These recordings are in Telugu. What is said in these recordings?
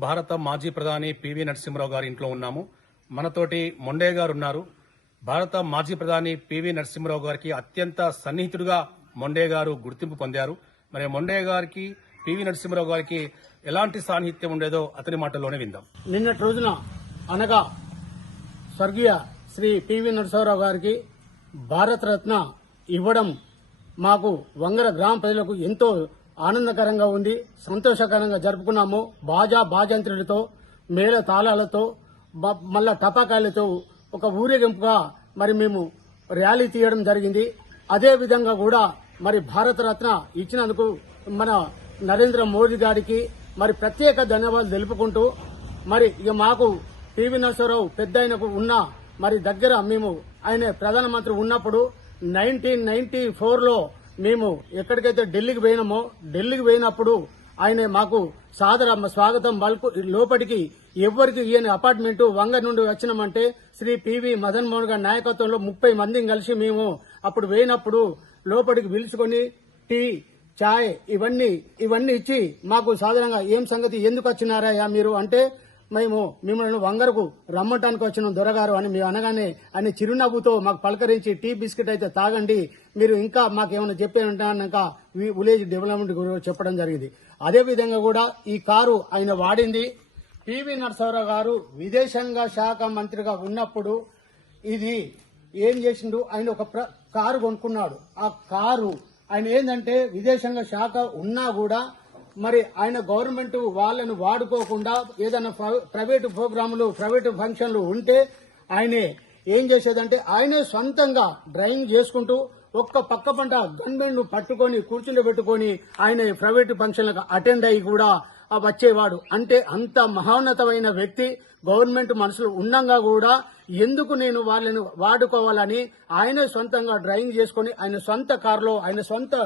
భారత మాజీ ప్రధాని పివి నరసింహరావు గారి ఇంట్లో ఉన్నాము. మనతోటి మొండే గారు ఉన్నారు. భారత మాజీ ప్రధాని పివి నరసింహరావు గారికి అత్యంత సన్నిహితుడిగా మొండే గారు గుర్తింపు పొందారు. మరి మొండే గారికి పివి నరసింహరావు గారికి ఎలాంటి సాన్నిహిత్యం ఉండేదో అతని మాటల్లోనే విందాం. నిన్నటి రోజున అనగా స్వర్గీయ శ్రీ పివి నరసింహరావు గారికి భారతరత్న ఇవ్వడం మాకు వంగర గ్రామ ప్రజలకు ఎంతో ఆనందకరంగా ఉంది. సంతోషకరంగా జరుపుకున్నాము. బాజంత్రులతో మేళ తాళాలతో మళ్ళా టపాకాయలతో ఒక ఊరేగింపుగా మరి మేము ర్యాలీ తీయడం జరిగింది. అదే విధంగా కూడా మరి భారతరత్న ఇచ్చినందుకు మన నరేంద్ర మోదీ గారికి మరి ప్రత్యేక ధన్యవాదాలు తెలుపుకుంటూ మరి ఇక మాకు పివి నరసింహరావు పెద్ద ఆయనకు ఉన్న మరి దగ్గర మేము ఆయన ప్రధానమంత్రి ఉన్నప్పుడు 1994లో మేము ఎక్కడికైతే ఢిల్లీకి పోయినామో ఢిల్లీకి పోయినప్పుడు ఆయన మాకు స్వాగతం పలుకు లోపలికి ఎవరికి ఈయన అపార్ట్మెంట్ వంగ నుండి వచ్చినామంటే శ్రీ పివి మదన్ మోహన్ గారి నాయకత్వంలో 30 మందిని కలిసి మేము అప్పుడు పోయినప్పుడు లోపలికి పిలుచుకొని టీ చాయ్ ఇవన్నీ ఇచ్చి మాకు సాధారణంగా ఏం సంగతి ఎందుకు వచ్చినారా మీరు అంటే మేము మిమ్మల్ని వంగరకు రమ్మటానికి వచ్చిన దొరగారు అని మేము అనగానే ఆయన చిరునవ్వుతో మాకు పలకరించి టీ బిస్కెట్ అయితే తాగండి, మీరు ఇంకా మాకేమైనా చెప్పారంటాక విలేజ్ డెవలప్మెంట్ గురించి చెప్పడం జరిగింది. అదేవిధంగా కూడా ఈ కారు ఆయన వాడింది పివి నరసింహరావు గారు విదేశాంగ శాఖ మంత్రిగా ఉన్నప్పుడు ఇది ఏం చేసిండు, ఆయన ఒక కారు కొనుక్కున్నాడు. ఆ కారు ఆయన ఏంటంటే విదేశాంగ శాఖ ఉన్నా కూడా మరి ఆయన గవర్నమెంట్ వాళ్ళను వాడుకోకుండా ఏదైనా ప్రైవేటు ప్రోగ్రాములు ప్రైవేటు ఫంక్షన్లు ఉంటే ఆయనే ఏం చేసేదంటే ఆయనే సొంతంగా డ్రైవింగ్ చేసుకుంటూ ఒక్క పక్క పంట గన్మెన్ ను పట్టుకొని కూర్చుని పెట్టుకొని ఆయన ప్రైవేటు ఫంక్షన్లకు అటెండ్ అయ్యి కూడా వచ్చేవాడు. అంటే అంత మహోన్నతమైన వ్యక్తి గవర్నమెంట్ మనసులో ఉండగా కూడా ఎందుకు నేను వాళ్ళని వాడుకోవాలని ఆయనే సొంతంగా డ్రైవింగ్ చేసుకుని ఆయన సొంత కారులో ఆయన సొంత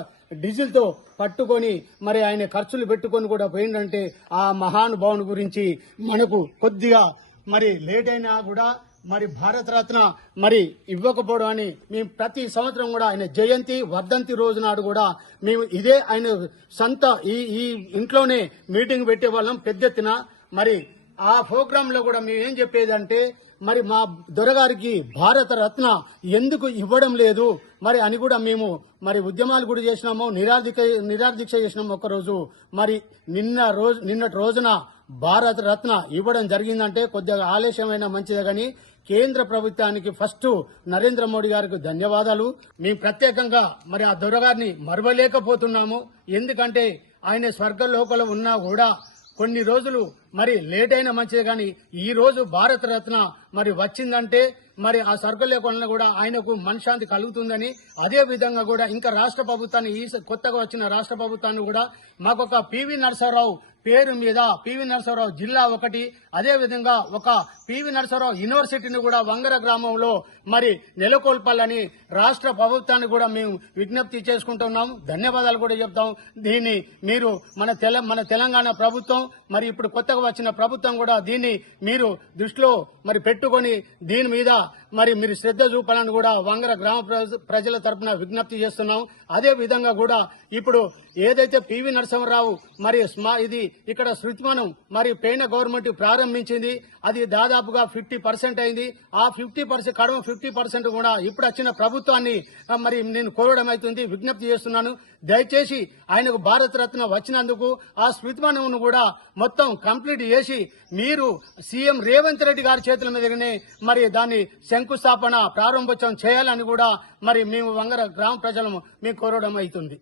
డీజిల్ తో పట్టుకొని మరి ఆయన ఖర్చులు పెట్టుకొని కూడా పోయిందంటే ఆ మహానుభావుని గురించి మనకు కొద్దిగా మరి లేట్ అయినా కూడా మరి భారతరత్న మరి ఇవ్వకపోవడం అని మేము ప్రతి సంవత్సరం కూడా ఆయన జయంతి వర్ధంతి రోజు నాడు కూడా మేము ఇదే ఆయన సొంత ఈ ఇంట్లోనే మీటింగ్ పెట్టే వాళ్ళం పెద్ద ఎత్తున. మరి ఆ ప్రోగ్రామ్ లో కూడా మేము ఏం చెప్పేదంటే మరి మా దొరగారికి భారతరత్న ఎందుకు ఇవ్వడం లేదు మరి అని కూడా మేము మరి ఉద్యమాలు కూడా చేసినాము, నిరాదీక్ష చేసినాము. ఒక్కరోజు మరి నిన్నటి రోజున భారతరత్న ఇవ్వడం జరిగిందంటే కొద్దిగా ఆలస్యమైన మంచిదే గాని కేంద్ర ప్రభుత్వానికి ఫస్ట్ నరేంద్ర మోడీ గారికి ధన్యవాదాలు. మేము ప్రత్యేకంగా మరి ఆ దొరగారిని మరవలేకపోతున్నాము. ఎందుకంటే ఆయన స్వర్గలోకంలో ఉన్నా కూడా కొన్ని రోజులు మరి లేట్ అయినా మంచిది కానీ ఈ రోజు భారతరత్న మరి వచ్చిందంటే మరి ఆ స్వర్గలోకంలో కూడా ఆయనకు మనశ్శాంతి కలుగుతుందని, అదే విధంగా కూడా ఇంకా రాష్ట్ర ప్రభుత్వాన్ని ఈ కొత్తగా వచ్చిన రాష్ట్ర ప్రభుత్వాన్ని కూడా మాకొక పివి నరసింహరావు పేరు మీద పివి నరసింహరావు జిల్లా ఒకటి, అదే విధంగా ఒక పివి నరసింహరావు యూనివర్సిటీని కూడా వంగర గ్రామంలో మరి నెలకొల్పాలని రాష్ట్ర ప్రభుత్వాన్ని కూడా మేము విజ్ఞప్తి చేసుకుంటున్నాం. ధన్యవాదాలు కూడా చెప్తాం. దీన్ని మీరు మన తెలంగాణ ప్రభుత్వం మరి ఇప్పుడు కొత్తగా వచ్చిన ప్రభుత్వం కూడా దీన్ని మీరు దృష్టిలో మరి పెట్టుకొని దీని మీద మరి మీరు శ్రద్ధ చూపాలని కూడా వంగర గ్రామ ప్రజల తరఫున విజ్ఞప్తి చేస్తున్నాం. అదే విధంగా కూడా ఇప్పుడు ఏదైతే పివి నరసింహరావు మరి ఇది ఇక్కడ శృతివనం మరి పేన గవర్నమెంట్ ప్రారంభించింది, అది దాదాపుగా 50% అయింది. ఆ 50% కడమ 50% కూడా ఇప్పుడు వచ్చిన ప్రభుత్వాన్ని మరి నేను కోరడం అవుతుంది, విజ్ఞప్తి చేస్తున్నాను. దయచేసి ఆయనకు భారతరత్న వచ్చినందుకు ఆ స్మృతివనం కూడా మొత్తం కంప్లీట్ చేసి మీరు సీఎం రేవంత్ రెడ్డి గారి చేతుల మీదనే మరి దాన్ని శంకుస్థాపన ప్రారంభోత్సవం చేయాలని కూడా మరి మేము వంగర గ్రామ ప్రజలను మేము కోరడం అవుతుంది.